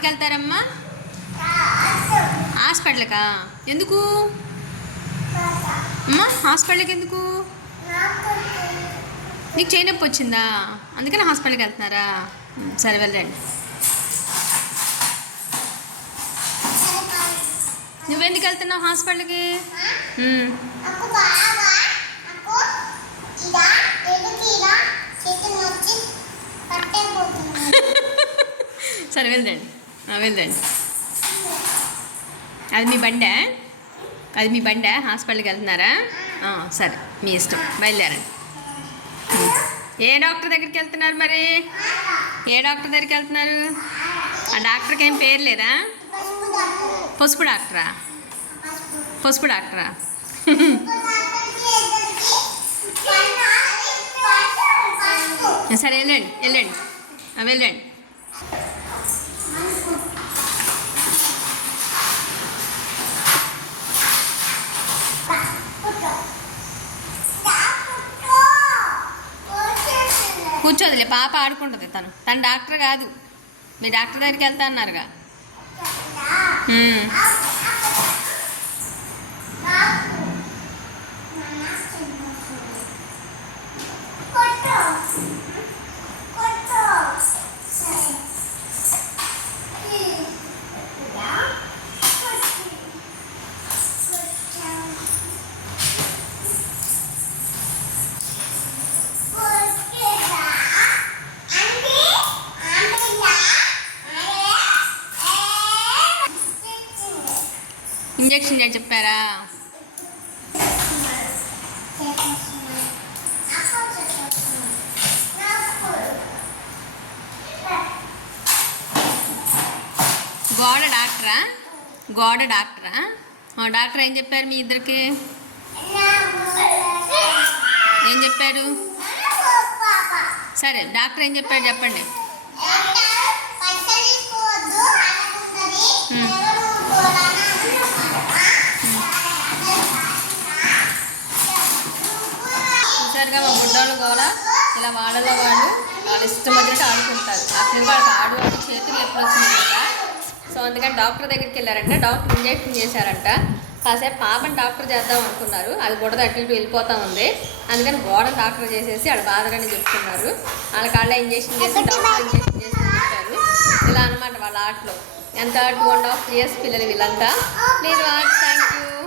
వెళ్తారమ్మా హాస్పిటల్కా? ఎందుకు? అమ్మా హాస్పిటల్కి ఎందుకు నీకు చేయి నొప్పి వచ్చిందా? అందుకని హాస్పిటల్కి వెళ్తున్నారా సరే వెళ్ళండి. నువ్వెందుకు వెళ్తున్నావు హాస్పిటల్కి? సరే వెళ్దండి వెళ్ళండి అది మీ బండే? అది మీ బండే? హాస్పిటల్కి వెళ్తున్నారా? సరే మీ ఇష్టం. బయలుదేరండి. ఏ డాక్టర్ దగ్గరికి వెళ్తున్నారు మరి? ఏ డాక్టర్ దగ్గరికి వెళ్తున్నారు? ఆ డాక్టర్కి ఏం పేరు లేదా? పసుపు డాక్టరా? పసుపు డాక్టరా? సరే వెళ్ళండి వెళ్ళండి. వెళ్ళండి. కూర్చోదులే పాప ఆడుకుంటుంది తను. తను డాక్టర్ కాదు. మీ డాక్టర్ దగ్గరికి వెళ్తా అన్నారుగా. ఇంజక్షన్ చేసి చెప్పారా? గోడ డాక్టరా? గోడ డాక్టరా? ఆ, డాక్టర్ ఏం చెప్పారు మీ ఇద్దరికి? ఏం చెప్పారు? సరే డాక్టర్ ఏం చెప్పారు చెప్పండి. చూసారుగా మా బుడ్డోళ్ళు కూడా ఇలా వాళ్ళలో వాళ్ళు వాళ్ళు ఇష్టం వచ్చినట్టు ఆడుకుంటారు. అసలు వాళ్ళకి ఆడు చేతులు ఎప్పుడు వచ్చిందంట సో అందుకని డాక్టర్ దగ్గరికి వెళ్ళారంట. డాక్టర్ ఇంజెక్షన్ చేశారంట. కాసేపు పాపని డాక్టర్ చేద్దాం అనుకున్నారు. అది బుడద అటు ఇటు వెళ్ళిపోతా ఉంది. అందుకని గోడ డాక్టర్ చేసేసి ఆడ బాధగానే చెప్తున్నారు. వాళ్ళ కాళ్ళ ఇంజెక్షన్ చేసి డాక్టర్ ఇంజెక్షన్ చేసి చెప్పారు ఇలా అనమాట వాళ్ళ ఆటలో. ఎంత టూ అండ్ హాఫ్ ఇయర్స్ పిల్లలు వీళ్ళంతా. వాచ్. Thank you